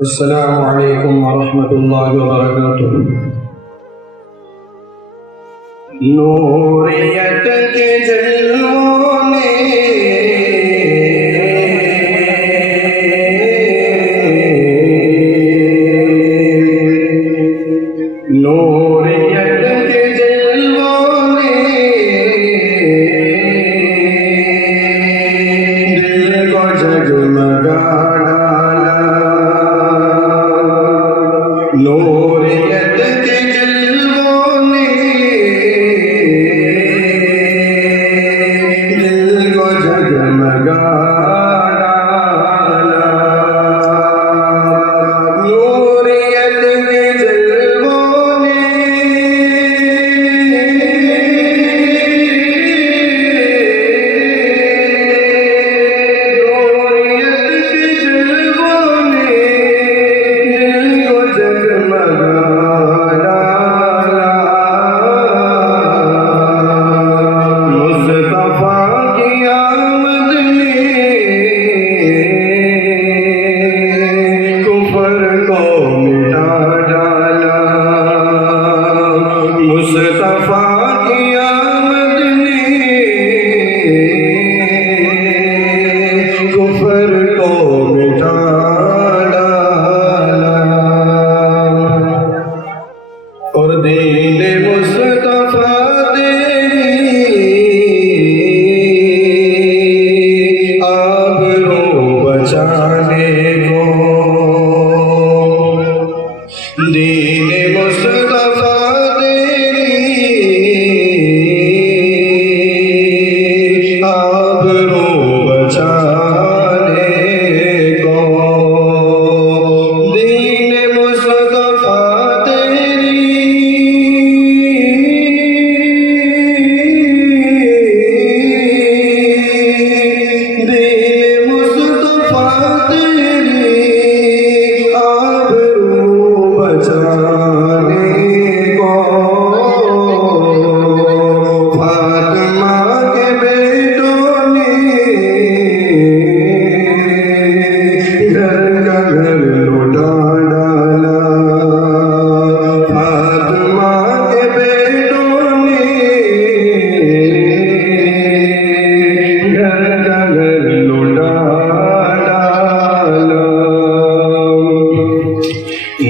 अस्सलामु अलैकुम वरहमतुल्लाहि वबरकातुह। नूरियत के जलवों ने नूरियत के जलवों ने दिल को जगमगा डाला। नूरियत के जलवों ने दिल को जगमगा डाला। नूरियत के जलवों ने और दीन मुस्तफा तेरी आबरू बचाने को। दीन मुस्तफा तेरी आबरू बचाने को। दीन मुस्तफा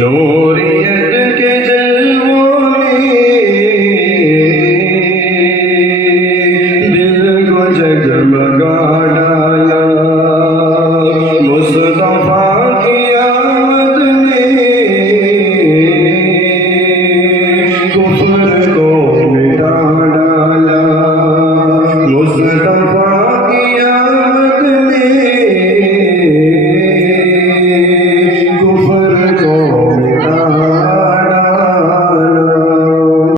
नूरियत के जलवों ने दिल को जगमगा डाला। मुस्तफा की आमद ने कुफ्र को मिटा डाला। मुस्तफा